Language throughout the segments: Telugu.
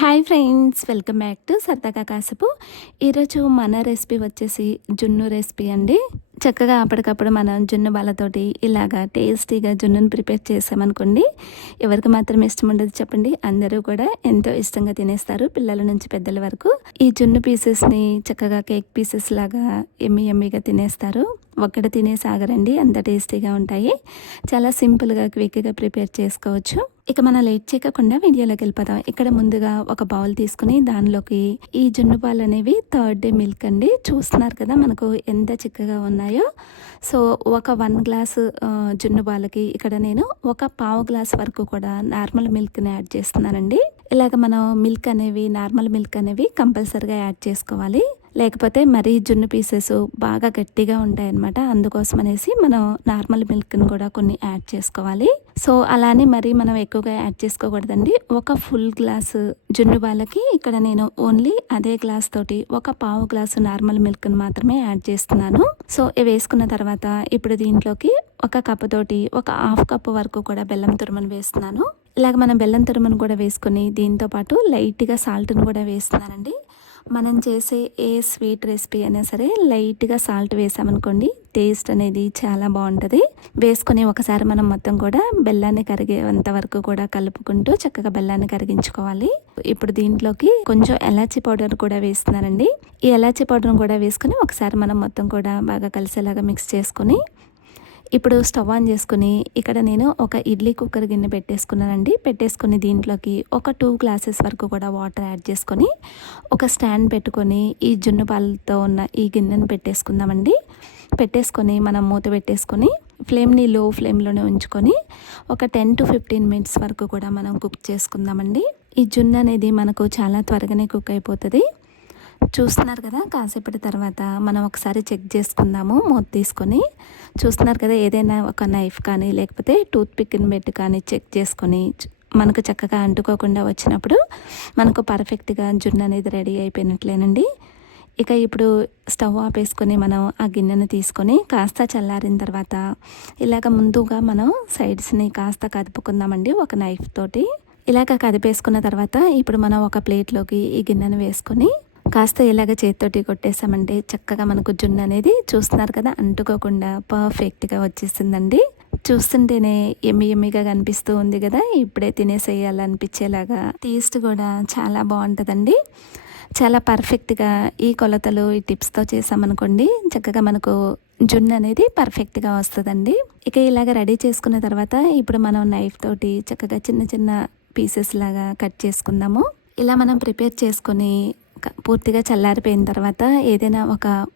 Hi friends welcome back to సరదాగా కాసపు ఈరోజు మన రెసిపీ వచ్చేసి జున్ను రెసిపీ అండి. చక్కగా అప్పటికప్పుడు మనం జున్ను బాలతోటి ఇలాగా టేస్టీగా జున్నును ప్రిపేర్ చేసామనుకోండి ఎవరికి మాత్రం ఇష్టం ఉండదు చెప్పండి. అందరూ కూడా ఎంతో ఇష్టంగా తినేస్తారు పిల్లల నుంచి పెద్దల వరకు. ఈ జున్ను పీసెస్ని చక్కగా కేక్ పీసెస్ లాగా ఎమ్మి ఎమ్మిగా తినేస్తారు. ఒక్కడ తినేసాగరండి అంత టేస్టీగా ఉంటాయి. చాలా సింపుల్గా క్విక్గా ప్రిపేర్ చేసుకోవచ్చు. ఇక మనం లేట్ చేయకుండా వీడియోలోకి వెళ్ళిపోతాం ఇక్కడ ముందుగా ఒక బౌల్ తీసుకుని దానిలోకి ఈ జున్ను పాలు అనేవి థర్డ్ డే మిల్క్ అండి. చూస్తున్నారు కదా మనకు ఎంత చిక్కగా ఉన్నాయో. సో ఒక వన్ గ్లాస్ జున్ను పాలకి ఇక్కడ నేను ఒక పావు గ్లాస్ వరకు కూడా నార్మల్ మిల్క్ని యాడ్ చేస్తున్నానండి. ఇలాగ మనం మిల్క్ అనేవి నార్మల్ మిల్క్ అనేవి కంపల్సరిగా యాడ్ చేసుకోవాలి. లేకపోతే మరీ జున్ను పీసెస్ బాగా గట్టిగా ఉంటాయన్నమాట. అందుకోసం అనేసి మనం నార్మల్ మిల్క్ని కూడా కొన్ని యాడ్ చేసుకోవాలి. సో అలానే మరి మనం ఎక్కువగా యాడ్ చేసుకోకూడదండి. ఒక ఫుల్ గ్లాసు జున్ను బాలకి ఇక్కడ నేను ఓన్లీ అదే గ్లాస్ తోటి ఒక పావు గ్లాసు నార్మల్ మిల్క్ని మాత్రమే యాడ్ చేస్తున్నాను. సో వేసుకున్న తర్వాత ఇప్పుడు దీంట్లోకి ఒక కప్పు తోటి ఒక హాఫ్ కప్పు వరకు కూడా బెల్లం తురుమను వేస్తున్నాను. ఇలాగ మనం బెల్లం తురుమను కూడా వేసుకొని దీంతో పాటు లైట్గా సాల్ట్ని కూడా వేస్తున్నానండి. మనం చేసే ఏ స్వీట్ రెసిపీ అయినా సరే లైట్గా సాల్ట్ వేసామనుకోండి టేస్ట్ అనేది చాలా బాగుంటుంది. వేసుకొని ఒకసారి మనం మొత్తం కూడా బెల్లాన్ని కరిగేంత వరకు కూడా కలుపుకుంటూ చక్కగా బెల్లాన్ని కరిగించుకోవాలి. ఇప్పుడు దీంట్లోకి కొంచెం ఎలాచీ పౌడర్ కూడా వేస్తున్నానండి. ఈ ఎలాచీ పౌడర్ని కూడా వేసుకొని ఒకసారి మనం మొత్తం కూడా బాగా కలిసేలాగా మిక్స్ చేసుకొని ఇప్పుడు స్టవ్ ఆన్ చేసుకుని ఇక్కడ నేను ఒక ఇడ్లీ కుక్కర్ గిన్నె పెట్టేసుకున్నానండి. పెట్టేసుకుని దీంట్లోకి ఒక టూ గ్లాసెస్ వరకు కూడా వాటర్ యాడ్ చేసుకొని ఒక స్టాండ్ పెట్టుకొని ఈ జున్ను పాలతో ఉన్న ఈ గిన్నెను పెట్టేసుకుందామండి. పెట్టేసుకొని మనం మూత పెట్టేసుకొని ఫ్లేమ్ని లో ఫ్లేమ్లోనే ఉంచుకొని ఒక టెన్ టు ఫిఫ్టీన్ మినిట్స్ వరకు కూడా మనం కుక్ చేసుకుందామండి. ఈ జున్ను అనేది మనకు చాలా త్వరగానే కుక్ అయిపోతుంది. చూస్తున్నారు కదా కాసేపటి తర్వాత మనం ఒకసారి చెక్ చేసుకుందాము మూత తీసుకొని. చూస్తున్నారు కదా ఏదైనా ఒక నైఫ్ కానీ లేకపోతే టూత్ పిక్ని పెట్టి కానీ చెక్ చేసుకొని మనకు చక్కగా అంటుకోకుండా వచ్చినప్పుడు మనకు పర్ఫెక్ట్గా జున్ను అనేది రెడీ అయిపోయినట్లేనండి. ఇక ఇప్పుడు స్టవ్ ఆపేసుకొని మనం ఆ గిన్నెను తీసుకొని కాస్త చల్లారిన తర్వాత ఇలాగ ముందుగా మనం సైడ్స్ని కాస్త కదుపుకుందామండి ఒక నైఫ్ తోటి. ఇలాగ కదిపేసుకున్న తర్వాత ఇప్పుడు మనం ఒక ప్లేట్లోకి ఈ గిన్నెను వేసుకొని కాస్త ఇలాగ చేతితోటి కొట్టేసామంటే చక్కగా మనకు జున్ను అనేది చూస్తున్నారు కదా అంటుకోకుండా పర్ఫెక్ట్గా వచ్చేసిందండి. చూస్తుంటేనే ఎమ్మి ఎమ్మిగా కనిపిస్తూ ఉంది కదా ఇప్పుడే తినేసేయాలనిపించేలాగా టేస్ట్ కూడా చాలా బాగుంటుందండి. చాలా పర్ఫెక్ట్గా ఈ కొలతలు ఈ టిప్స్తో చేసామనుకోండి చక్కగా మనకు జున్ను అనేది పర్ఫెక్ట్గా వస్తుందండి. ఇక ఇలాగ రెడీ చేసుకున్న తర్వాత ఇప్పుడు మనం నైఫ్ తోటి చక్కగా చిన్న చిన్న పీసెస్ లాగా కట్ చేసుకుందాము. ఇలా మనం ప్రిపేర్ చేసుకొని పూర్తిగా చల్లారిపోయిన తర్వాత ఏదైనా ఒక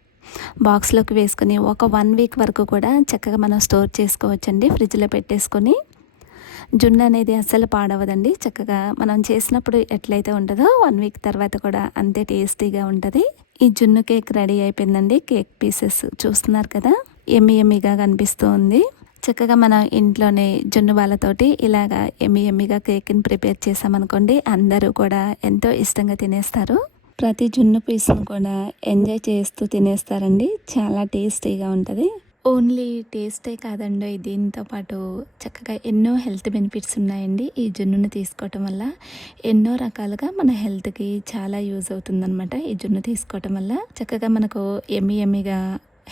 బాక్స్లోకి వేసుకొని ఒక వన్ వీక్ వరకు కూడా చక్కగా మనం స్టోర్ చేసుకోవచ్చండి. ఫ్రిడ్జ్లో పెట్టేసుకొని జున్ను అనేది అస్సలు పాడవదండి. చక్కగా మనం చేసినప్పుడు ఎట్లయితే ఉంటుందో వన్ వీక్ తర్వాత కూడా అంతే టేస్టీగా ఉంటుంది. ఈ జున్ను కేక్ రెడీ అయిపోయిందండి. కేక్ పీసెస్ చూస్తున్నారు కదా? ఎమ్మి ఎమ్మిగా కనిపిస్తూ ఉంది. చక్కగా మనం ఇంట్లోనే జున్ను వాళ్ళతోటి ఇలాగా ఎమ్మి ఎమ్మిగా కేక్ని ప్రిపేర్ చేసామనుకోండి అందరూ కూడా ఎంతో ఇష్టంగా తినేస్తారు. ప్రతి జున్ను పీస్ను కూడా ఎంజాయ్ చేస్తూ తినేస్తారండి. చాలా టేస్టీగా ఉంటుంది. ఓన్లీ టేస్టే కాదండి దీంతో పాటు చక్కగా ఎన్నో హెల్త్ బెనిఫిట్స్ ఉన్నాయండి ఈ జున్నును తీసుకోవటం వల్ల. ఎన్నో రకాలుగా మన హెల్త్కి చాలా యూజ్ అవుతుందన్నమాట ఈ జున్ను తీసుకోవటం వల్ల. చక్కగా మనకు ఎమ్మి ఎమ్మిగా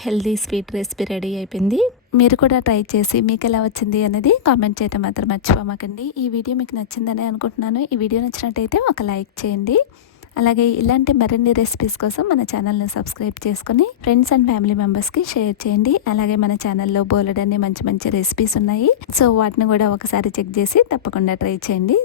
హెల్దీ స్వీట్ రెసిపీ రెడీ అయిపోయింది. మీరు కూడా ట్రై చేసి మీకు ఎలా వచ్చింది అనేది కామెంట్ చేయడం మాత్రం మర్చిపోమాకండి. ఈ వీడియో మీకు నచ్చిందని అనుకుంటున్నాను. ఈ వీడియో నచ్చినట్టయితే ఒక లైక్ చేయండి. అలాగే ఇలాంటి మరిన్ని రెసిపీస్ కోసం మన ఛానల్ని సబ్స్క్రైబ్ చేసుకొని ఫ్రెండ్స్ అండ్ ఫ్యామిలీ మెంబర్స్కి షేర్ చేయండి. అలాగే మన ఛానల్లో బోలెడన్ని మంచి మంచి రెసిపీస్ ఉన్నాయి. సో వాటిని కూడా ఒకసారి చెక్ చేసి తప్పకుండా ట్రై చేయండి.